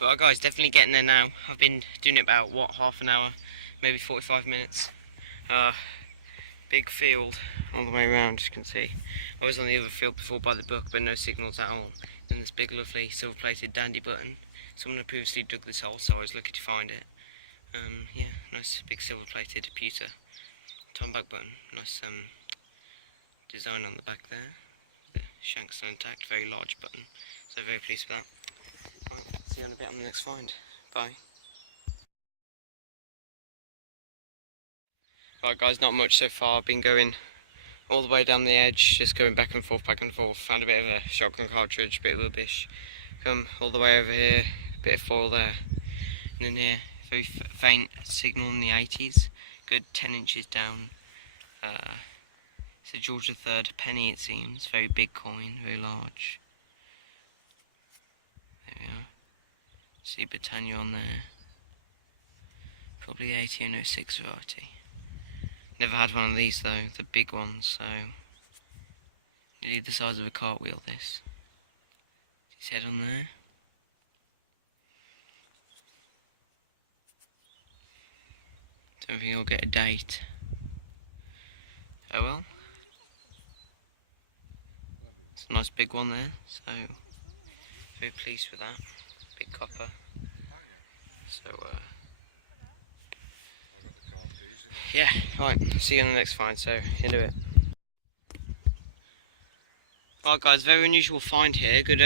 Right guys, definitely getting there now. I've been doing it about, what, half an hour, maybe 45 minutes. Big field all the way around, as you can see. I was on the other field before by the brook, but no signals at all. Then this big lovely silver plated dandy button. Someone had previously dug this hole, so I was lucky to find it. Yeah, nice big silver plated pewter tom back button. Nice design on the back there. The shank's still intact, very large button. So very pleased with that. Right, see you in a bit on the next find. Bye. Right guys, not much so far. I've been going all the way down the edge, just going back and forth, found a bit of a shotgun cartridge, a bit of rubbish. Come all the way over here, a bit of foil there. And then here, very faint signal in the 80s, good 10 inches down. It's a George III penny, it seems, very big coin, very large. There we are. See Britannia on there. Probably 1806 variety. Never had one of these though, the big ones, so nearly the size of a cartwheel this. His head on there. Don't think I'll get a date. Oh well. It's a nice big one there, so very pleased with that. Big copper. So yeah, right, see you on the next find, so into it. Right guys, very unusual find here. Good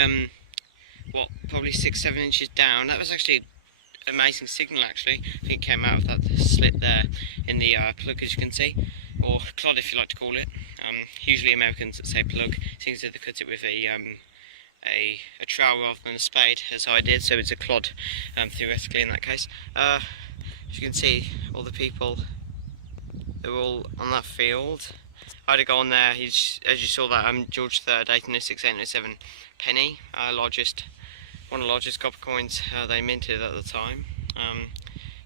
what, probably 6-7 inches down. That was actually an amazing signal actually. I think it came out of that slit there in the plug, as you can see, or clod if you like to call it. Usually Americans that say plug seems to they cut it with a trowel rather than a spade, as I did, so it's a clod theoretically in that case. As you can see, all the people, they're all on that field. I had to go on there. He's, as you saw, that George III 1806 1807 penny, one of the largest copper coins they minted at the time.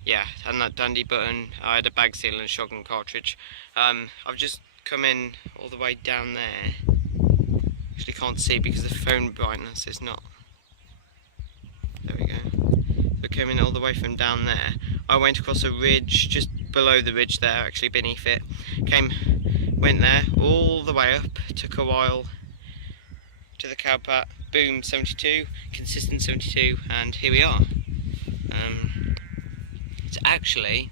Yeah, and that dandy button. I had a bag seal and a shotgun cartridge. I've just come in all the way down there. Actually can't see because the phone brightness is not. There we go. So coming all the way from down there, I went across a ridge just below the ridge there, actually beneath it. Went there all the way up. Took a while to the cowpat. Boom, 72, consistent 72, and here we are. It's actually,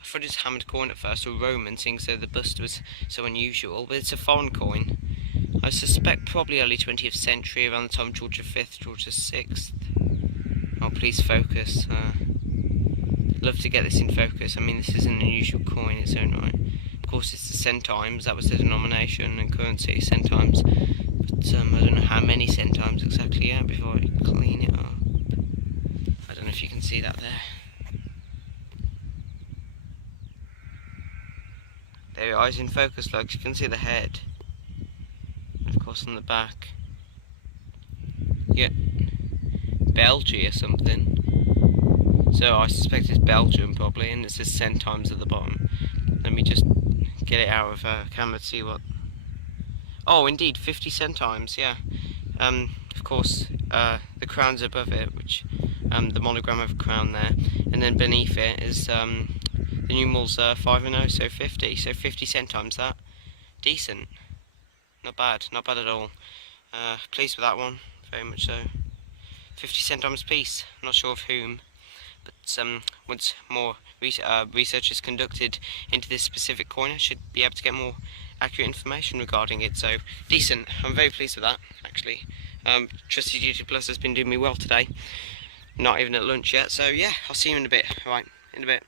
I thought it was hammered coin at first, or Roman, seeing so the bust was so unusual, but it's a foreign coin. I suspect probably early 20th century, around the time of George V, George VI. Oh, please focus. Love to get this in focus. I mean, this is an unusual coin in its own right. Of course, it's the centimes, that was the denomination and currency, centimes. But I don't know how many centimes exactly yet before I clean it up. I don't know if you can see that there. There your eyes in focus, like you can see the head. Of course on the back. Yeah. Belgium or something. So I suspect it's Belgium probably, and it says centimes at the bottom. Let me just get it out of camera to see what. Oh, indeed, 50 centimes, yeah. Of course, the crown's above it, which the monogram of a crown there, and then beneath it is the numerals 5 and 0, so 50. So 50 centimes that. Decent. Not bad at all. Pleased with that one, very much so. 50 centimes piece, not sure of whom, but once more research is conducted into this specific coin, I should be able to get more accurate information regarding it, so decent. I'm very pleased with that, actually. Trusty Duty Plus has been doing me well today, not even at lunch yet, so yeah, I'll see you in a bit. Right, in a bit.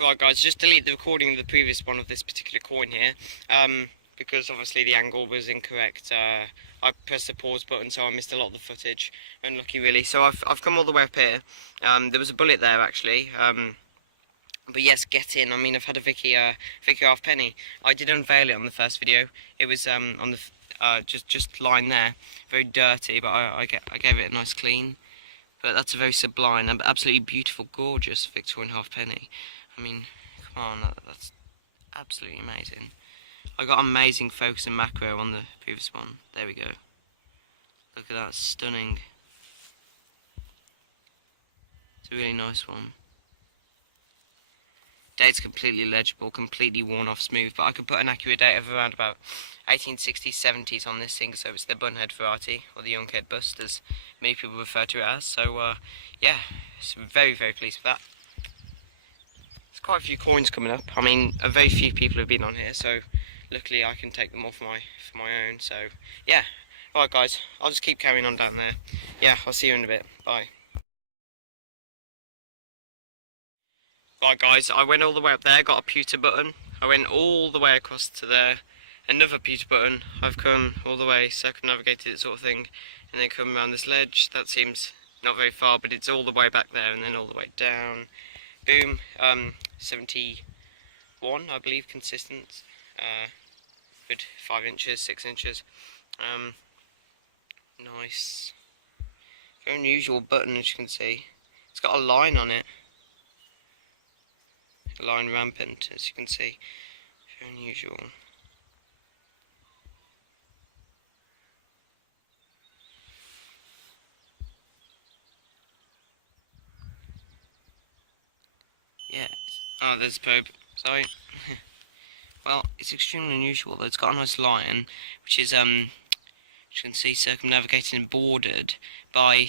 Right guys, just delete the recording of the previous one of this particular coin here, because obviously the angle was incorrect. I pressed the pause button, so I missed a lot of the footage. Unlucky really. So I've come all the way up here. There was a bullet there actually. But yes, get in. I mean, I've had a Vicky halfpenny. I did unveil it on the first video. It was on the just lying there, very dirty, but I gave it a nice clean. But that's a very sublime, absolutely beautiful, gorgeous Victorian halfpenny. I mean, come on, that's absolutely amazing. I got amazing focus and macro on the previous one. There we go. Look at that, stunning. It's a really nice one. Date's completely legible, completely worn off smooth, but I could put an accurate date of around about 1860s, 70s on this thing, so it's the bunhead variety, or the young head bust, as many people refer to it as. So, yeah, so very, very pleased with that. There's quite a few coins coming up. I mean, a very few people have been on here, so luckily I can take them all for my own. So, yeah. Alright guys, I'll just keep carrying on down there. Yeah, I'll see you in a bit. Bye. Right guys, I went all the way up there, got a pewter button. I went all the way across to there, another pewter button. I've come all the way, circumnavigated it sort of thing, and then come around this ledge. That seems not very far, but it's all the way back there and then all the way down. Boom, 71, I believe, consistent. Good 5 inches, 6 inches. Nice. Very unusual button, as you can see. It's got a line on it. A line rampant, as you can see. Very unusual. Yeah. Oh, there's a probe. Sorry. Well, it's extremely unusual though. It's got a nice line, which is you can see circumnavigated and bordered by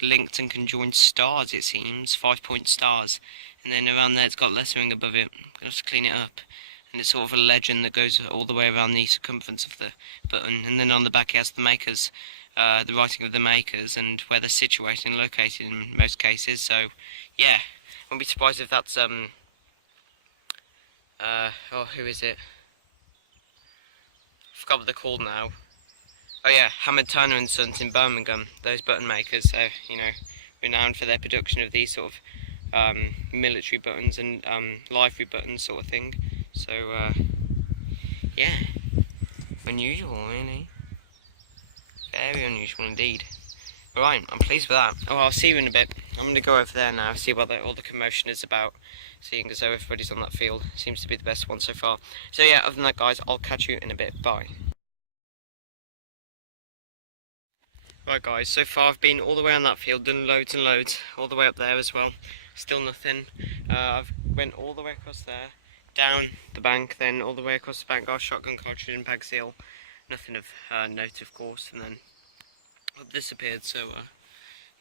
linked and conjoined stars, it seems, 5-point stars. And then around there it's got lettering above it. I'm going to have to clean it up. And it's sort of a legend that goes all the way around the circumference of the button. And then on the back it has the makers, the writing of the makers and where they're situated and located in most cases. So, yeah, I won't be surprised if that's, oh, who is it? I forgot what they're called now. Oh yeah, Hamid Turner and Sons in Birmingham, those button makers, are, you know, renowned for their production of these sort of military buttons and livery buttons sort of thing. So, yeah, unusual really. Very unusual indeed. Right, I'm pleased with that. Oh, I'll see you in a bit. I'm going to go over there now, see what all the commotion is about, seeing as though everybody's on that field. Seems to be the best one so far. So yeah, other than that guys, I'll catch you in a bit. Bye. Right guys, so far I've been all the way on that field, done loads and loads, all the way up there as well, still nothing. I've went all the way across there, down the bank, then all the way across the bank, got a shotgun cartridge and bag seal, nothing of note of course, and then it disappeared, so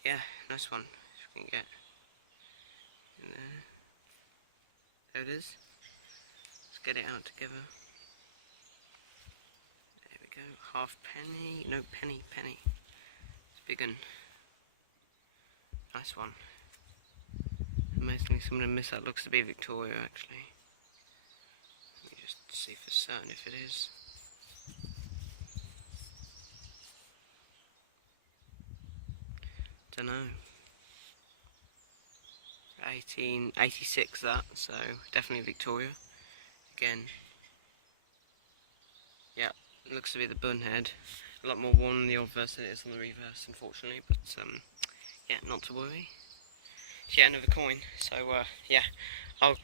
yeah, nice one, if we can get in there. There it is, let's get it out together. There we go, half penny, no, penny. Big one. Nice one. Amazingly, someone missed that. Looks to be Victoria, actually. Let me just see for certain if it is. Don't know. 1886 that, so definitely Victoria. Again. Yeah, looks to be the bunhead. A lot more worn on the obverse than it is on the reverse, unfortunately, but yeah, not to worry. It's yet another coin, so yeah, I'll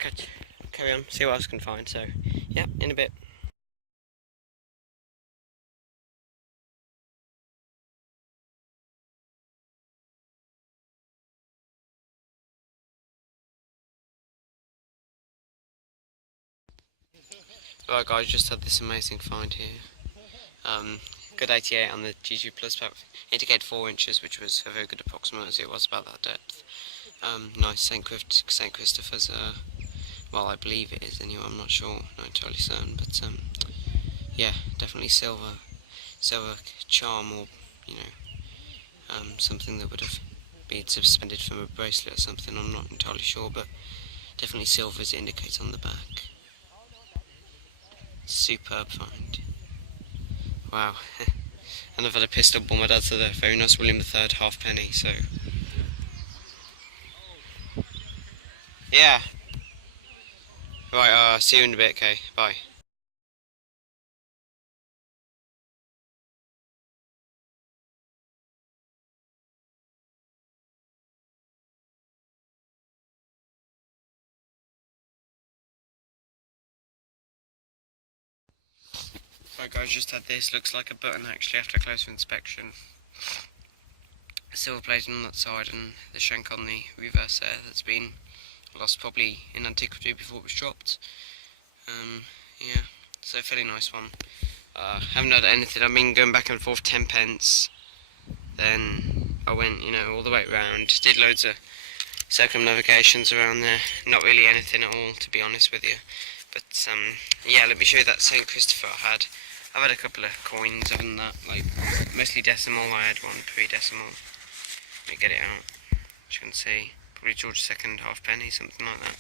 carry on, see what else I can find, so yeah, in a bit. Right guys, just had this amazing find here. Good 88 on the GG Plus pack, indicated 4 inches, which was a very good approximate as it was about that depth. Nice St. Christopher's, well I believe it is anyway, I'm not sure, not entirely certain, but yeah, definitely silver charm, or you know, something that would have been suspended from a bracelet or something, I'm not entirely sure, but definitely silver as it indicates on the back. Superb find. Wow. And I've had a pistol ball. My dad's had a very nice William III halfpenny, so yeah. Right, see you in a bit, okay? Bye. Right guys, just had this, looks like a button actually after closer inspection. silver plating on that side and the shank on the reverse there that's been lost probably in antiquity before it was dropped. Yeah, so a fairly nice one. Haven't had anything. I've been going back and forth 10 pence. Then I went, all the way around. Did loads of circumnavigations around there. Not really anything at all, to be honest with you. But yeah, let me show you that St. Christopher I had. I've had a couple of coins other than that, like mostly decimal. I had one pre-decimal. Let me get it out. As you can see, probably George II halfpenny, something like that.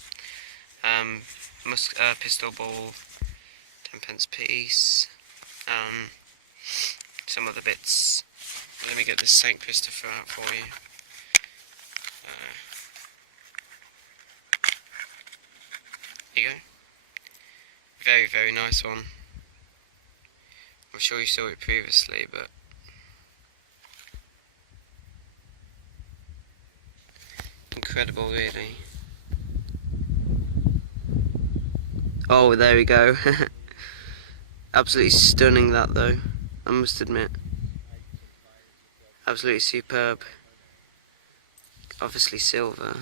Pistol ball, 10 pence piece. Some other bits. Let me get this St. Christopher out for you. Here you go. Very, very nice one. I'm sure you saw it previously, but incredible, really. Oh, there we go. Absolutely stunning, that though, I must admit. Absolutely superb. Obviously silver.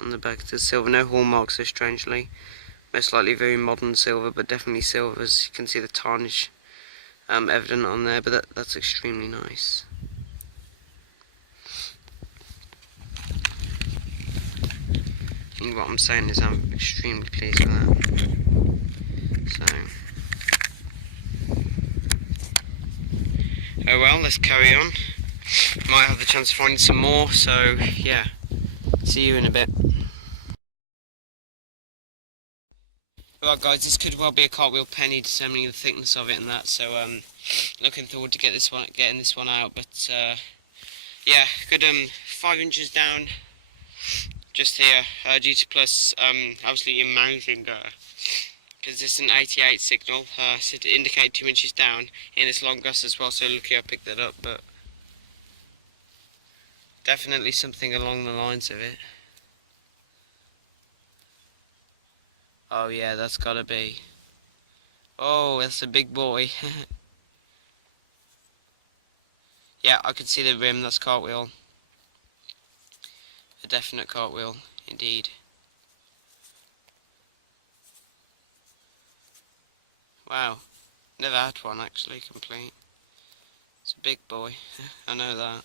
On the back, there's silver, no hallmarks so strangely. Most likely very modern silver, but definitely silver, as you can see the tarnish evident on there, but that's extremely nice. And what I'm saying is I'm extremely pleased with that. So, oh well, let's carry on. Might have the chance of finding some more, so yeah, see you in a bit. Right guys, this could well be a cartwheel penny, determining the thickness of it and that, so looking forward to getting this one out, but yeah, good 5 inches down, just here, GT Plus, obviously in mounting, because it's an 88 signal, so to indicate 2 inches down in this long grass as well, so lucky I picked that up, but definitely something along the lines of it. Oh yeah, that's gotta be. Oh, that's a big boy. Yeah, I can see the rim, that's cartwheel. A definite cartwheel, indeed. Wow, never had one actually, complete. It's a big boy, I know that.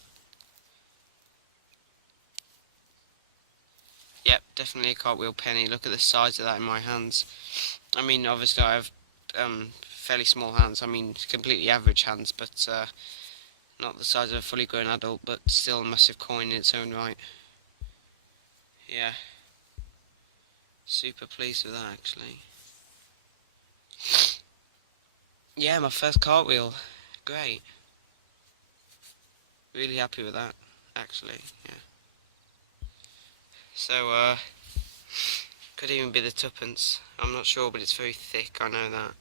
Yep, definitely a cartwheel penny. Look at the size of that in my hands. I mean, obviously I have fairly small hands, I mean completely average hands, but not the size of a fully grown adult, but still a massive coin in its own right. Yeah, super pleased with that actually. Yeah, my first cartwheel, great. Really happy with that, actually, yeah. So, could even be the tuppence. I'm not sure, but it's very thick, I know that.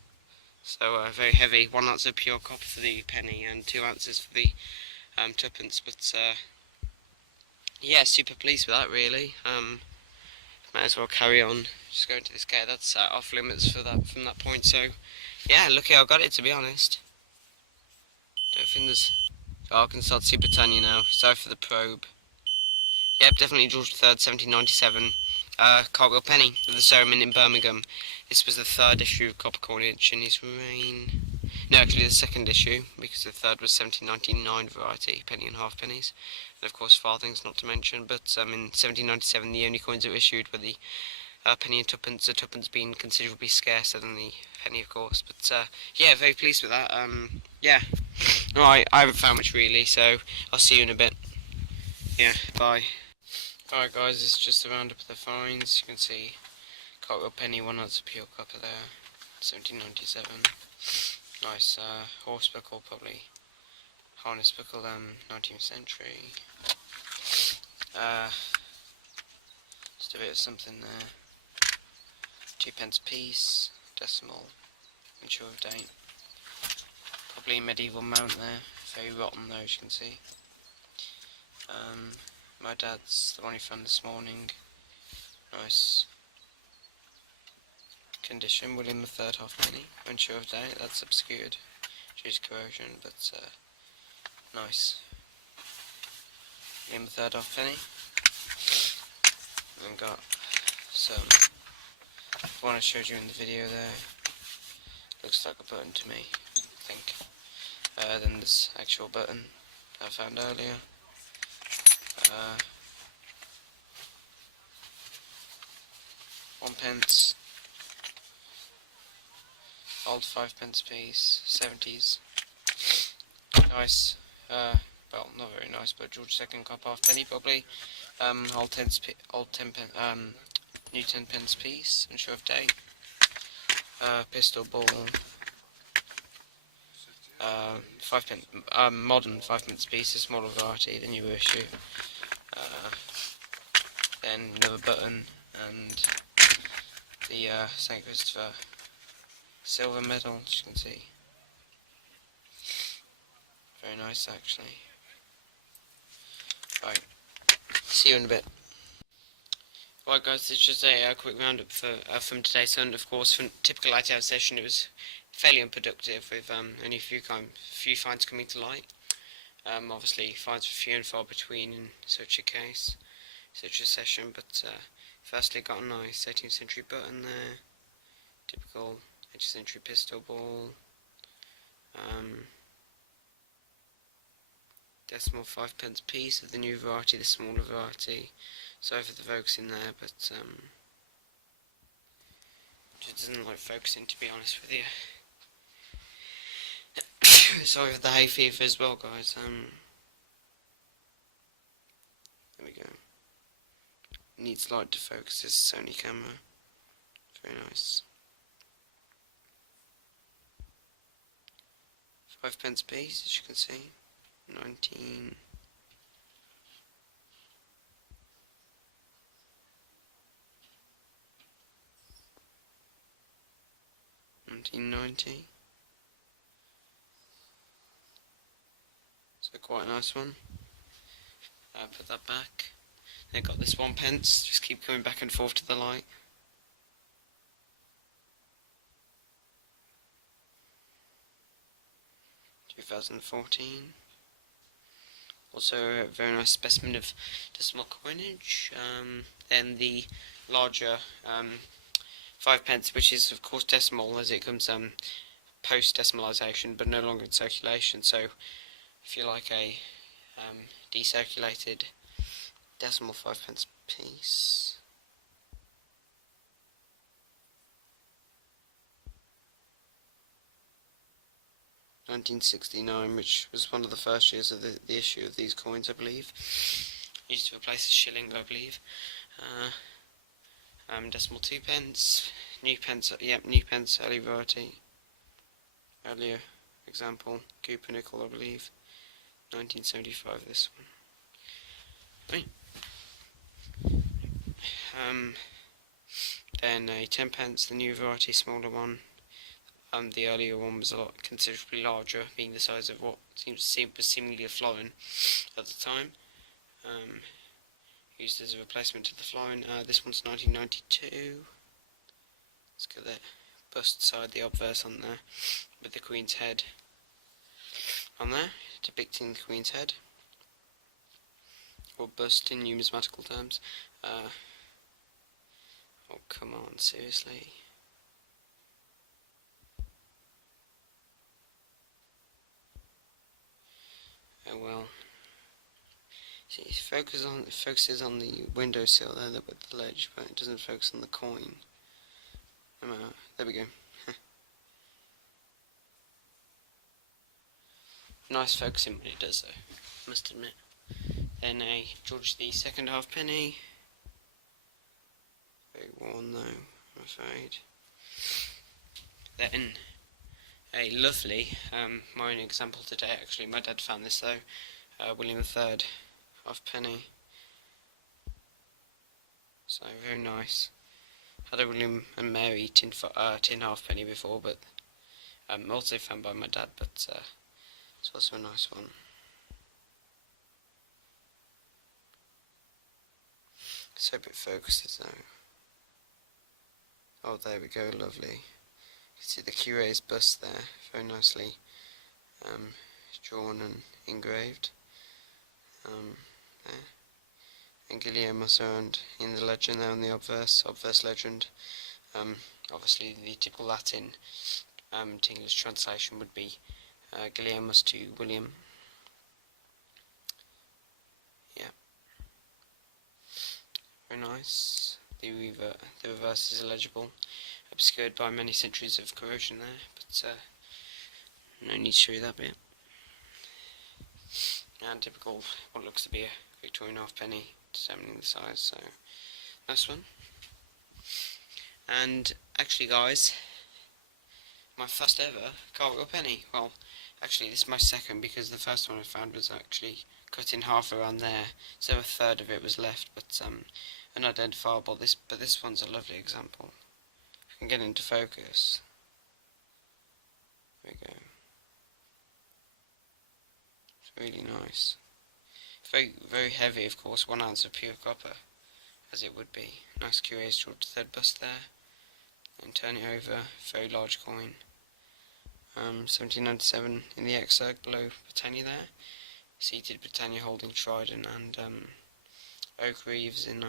So, very heavy. 1 ounce of pure copper for the penny and 2 ounces for the tuppence. But, yeah, super pleased with that, really. Might as well carry on. Just going to this gate. That's off limits for that from that point. So, yeah, lucky I got it, to be honest. Don't think there's... Oh, I can start to see Britannia now. Sorry for the probe. Yep, definitely George III, 1797. Cartwheel penny with the ceremony in Birmingham. This was the 3rd issue of copper coinage in his reign. No, actually the 2nd issue, because the 3rd was 1799 variety, penny and half pennies. And of course farthings, not to mention, but in 1797 the only coins that were issued were the penny and tuppence, the tuppence being considerably scarcer than the penny, of course. But yeah, very pleased with that. Yeah. Alright, I haven't found much really, so I'll see you in a bit. Yeah, bye. Alright guys, this is just a roundup of the finds. You can see Cartwheel penny, 1 ounce of pure copper there, 1797. Nice horse buckle, probably harness buckle, 19th century. Just a bit of something there. 2 pence piece, decimal, unsure of date. Probably a medieval mount there, very rotten though, as you can see. My dad's, the one he found this morning. Nice condition. William III halfpenny, unsure of date. That's obscured due to corrosion, but Nice. Game the third halfpenny. And got some, one I showed you in the video there. Looks like a button to me, I think. Then this actual button I found earlier. 1p, old 5p piece, 70s. Nice. Well, not very nice, but George II copper halfpenny probably. New 10p piece, unsure of date. Pistol ball. 5p, modern 5p piece, a smaller variety, the new issue. Then another button and the St. Christopher silver medal, as you can see. Very nice, actually. Right, see you in a bit. Right guys, it's just a quick roundup from today's sun. Of course, from typical light out session, it was fairly unproductive with only a few finds coming to light. Obviously, finds were few and far between in such a case, such a session. But firstly, got a nice 18th century button there, typical 18th century pistol ball. Decimal 5p piece of the new variety, the smaller variety. Sorry for the focusing there, but just doesn't like focusing, to be honest with you. Sorry for the hay fever as well, guys. There we go. Needs light to focus this Sony camera. Very nice. 5p piece, as you can see. 1990. So quite a nice one. Put that back. Then got this 1p, just keep coming back and forth to the light. (2014). Also a very nice specimen of decimal coinage. Then the larger 5p, which is of course decimal as it comes post-decimalisation, but no longer in circulation. So if you like a decirculated decimal 5p piece. (1969), which was one of the first years of the issue of these coins, I believe. Used to replace a shilling, I believe. Decimal 2p, new pence, new pence, early variety. Earlier example, Cooper nickel, I believe. 1975, this one. Right. Then a 10p, the new variety, smaller one. The earlier one was considerably larger, being the size of what was seemingly a florin at the time. Used as a replacement to the florin. This one's 1992. Let's get the bust side, the obverse on there, with the Queen's head on there, depicting the Queen's head, or bust in numismatical terms. Oh, come on, seriously. Oh well. See, it focuses on the windowsill there with the ledge, but it doesn't focus on the coin. There we go. Nice focusing when it does, though, must admit. Then a George II halfpenny. Very worn, though, I'm afraid. Then a lovely, my own example today, actually. My dad found this, though. William III halfpenny. So very nice. Had a William and Mary tin halfpenny before, but also found by my dad, but it's also a nice one. Let's hope it focuses though. Oh, there we go, lovely. You can see the curé's bust there, very nicely drawn and engraved. There. And Guillermo's earned in the legend there on the obverse legend. Obviously the typical Latin to English translation would be Guillermo's to William. Yeah, very nice. The reverse is illegible, obscured by many centuries of corrosion there, but no need to show you that bit. And typical what looks to be a Victorian halfpenny, determining the size, so nice one. And actually guys, my first ever Cartwheel penny. Well, actually this is my second, because the first one I found was actually cut in half around there, so a third of it was left, but unidentifiable. But this one's a lovely example. If I can get into focus. There we go. It's really nice. Very, very heavy, of course, 1 ounce of pure copper, as it would be. Nice curious short third bust there. And turn it over, very large coin. 1797 in the excerpt below Britannia there. Seated Britannia holding trident and oak wreaths in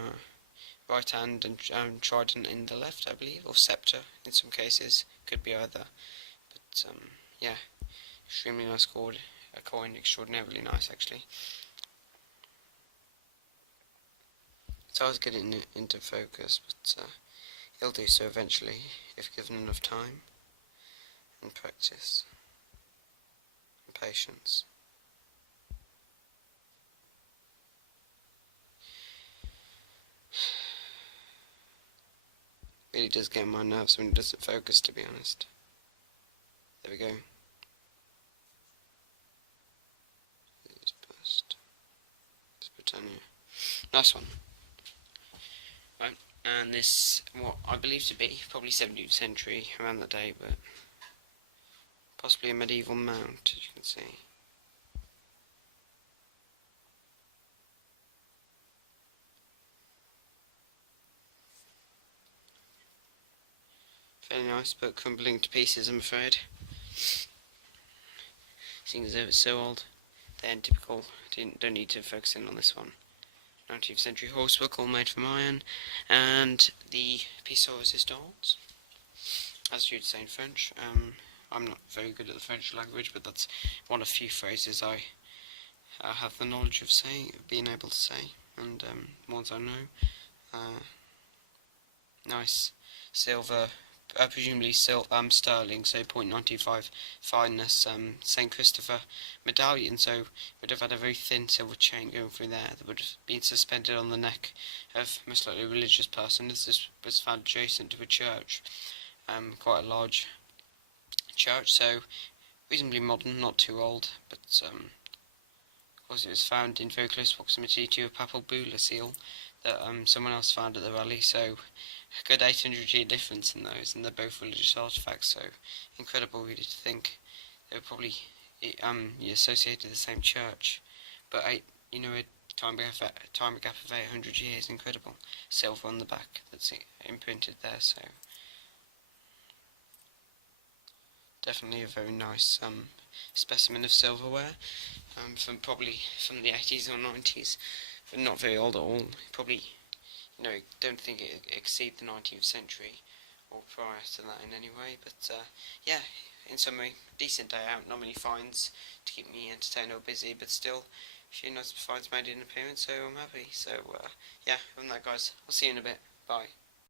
right hand and trident in the left, I believe, or sceptre in some cases, could be either. But yeah, extremely nice coin, extraordinarily nice actually. So I was getting it into focus, but it'll do so eventually, if given enough time, and practice, and patience. Really does get on my nerves when it doesn't focus, to be honest. There we go. It's burst. It's Britannia. Nice one. Right, and this, what I believe to be probably 17th century, around that date, but possibly a medieval mount, as you can see. Fairly nice, but crumbling to pieces, I'm afraid. Seeing as though it's so old, then typical. Don't need to focus in on this one. 19th century horse buckle made from iron, and the piece of resistance, as you'd say in French. I'm not very good at the French language, but that's one of few phrases I have the knowledge of being able to say, and ones I know. Nice silver, presumably sterling, so 0.95 fineness, St. Christopher medallion, so would have had a very thin silver chain going through there that would have been suspended on the neck of most likely a religious person. This was found adjacent to a church, quite a large church, so reasonably modern, not too old, but of course it was found in very close proximity to a papal bulla seal that someone else found at the rally, so a good 800-year difference in those, and they're both religious artefacts, so incredible really to think they were probably associated with the same church, but a time gap of 800 years, incredible. Silver on the back that's imprinted there, so definitely a very nice specimen of silverware, probably from the 80s or 90s, but not very old at all. Probably, don't think it exceed the 19th century or prior to that in any way. But yeah, in summary, decent day out. Not many finds to keep me entertained or busy, but still, a few nice finds made an appearance, so I'm happy. So yeah, other than that, guys, I'll see you in a bit. Bye.